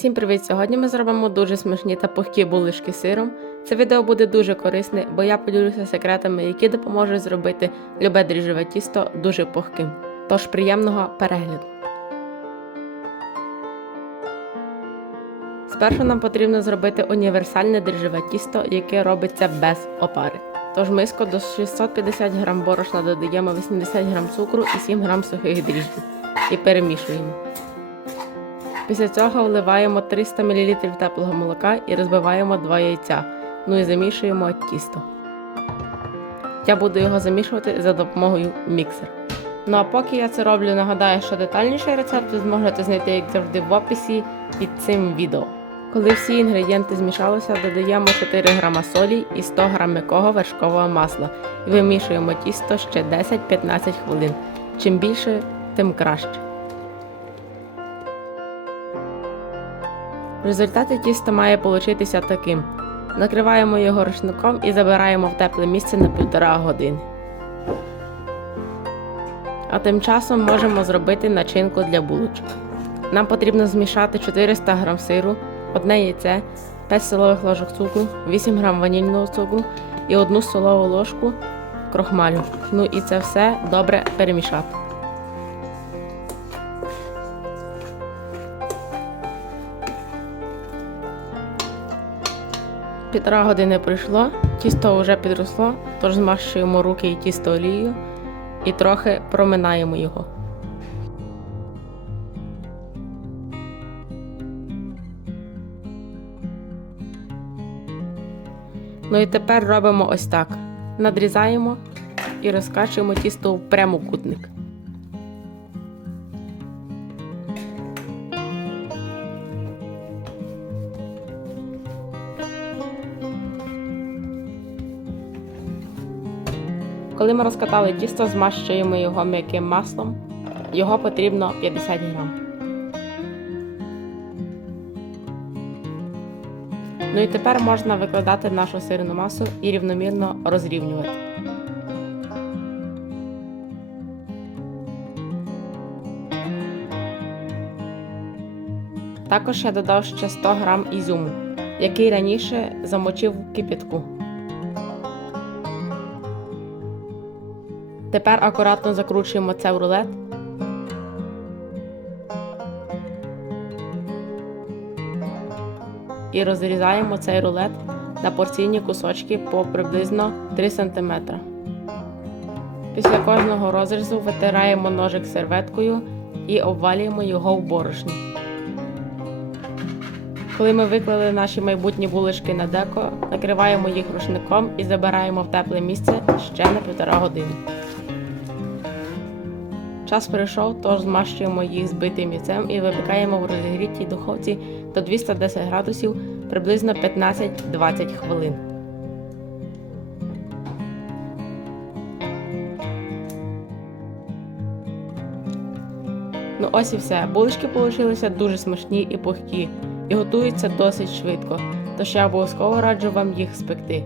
Всім привіт! Сьогодні ми зробимо дуже смачні та пухкі булишки сиром. Це відео буде дуже корисне, бо я поділюся секретами, які допоможуть зробити любе дріжджове тісто дуже пухким. Тож приємного перегляду! Спершу нам потрібно зробити універсальне дріжджове тісто, яке робиться без опари. Тож в миску до 650 г борошна додаємо 80 г цукру і 7 г сухих дріжджів і перемішуємо. Після цього вливаємо 300 мл теплого молока і розбиваємо 2 яйця. Ну і замішуємо тісто. Я буду його замішувати за допомогою міксера. Ну а поки я це роблю, нагадаю, що детальніший рецепт ви зможете знайти, як завжди, в описі під цим відео. Коли всі інгредієнти змішалися, додаємо 4 г солі і 100 г м'якого вершкового масла і вимішуємо тісто ще 10-15 хвилин. Чим більше, тим краще. В результаті тісто має получитися таким. Накриваємо його рушником і забираємо в тепле місце на півтора години. А тим часом можемо зробити начинку для булочок. Нам потрібно змішати 400 г сиру, одне яйце, 5 столових ложок цукру, 8 г ванільного цукру і 1 столову ложку крохмалю. Ну і це все добре перемішати. Півтора години пройшло, тісто вже підросло, тож змащуємо руки і тісто олією і трохи проминаємо його. Ну і тепер робимо ось так: надрізаємо і розкачуємо тісто в прямокутник. Коли ми розкатали тісто, змащуємо його м'яким маслом. Його потрібно 50 грам. Ну і тепер можна викладати нашу сирну масу і рівномірно розрівнювати. Також я додав ще 100 грам ізюму, який раніше замочив в кипятку. Тепер акуратно закручуємо це в рулет. І розрізаємо цей рулет на порційні кусочки по приблизно 3 см. Після кожного розрізу витираємо ножик серветкою і обвалюємо його в борошні. Коли ми виклали наші майбутні булочки на деко, накриваємо їх рушником і забираємо в тепле місце ще на півтора години. Час прийшов, тож змащуємо їх збитим яйцем і випікаємо в розігрітій духовці до 210 градусів приблизно 15-20 хвилин. Ну ось і все. Булочки получилися дуже смачні і пухкі, і готуються досить швидко, тож я обов'язково раджу вам їх спекти.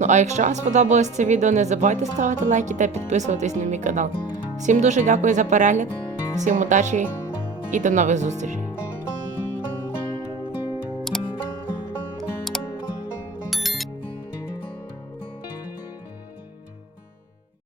Ну а якщо вам сподобалось це відео, не забувайте ставити лайки та підписуватись на мій канал. Всім дуже дякую за перегляд, всім удачі і до нових зустрічей!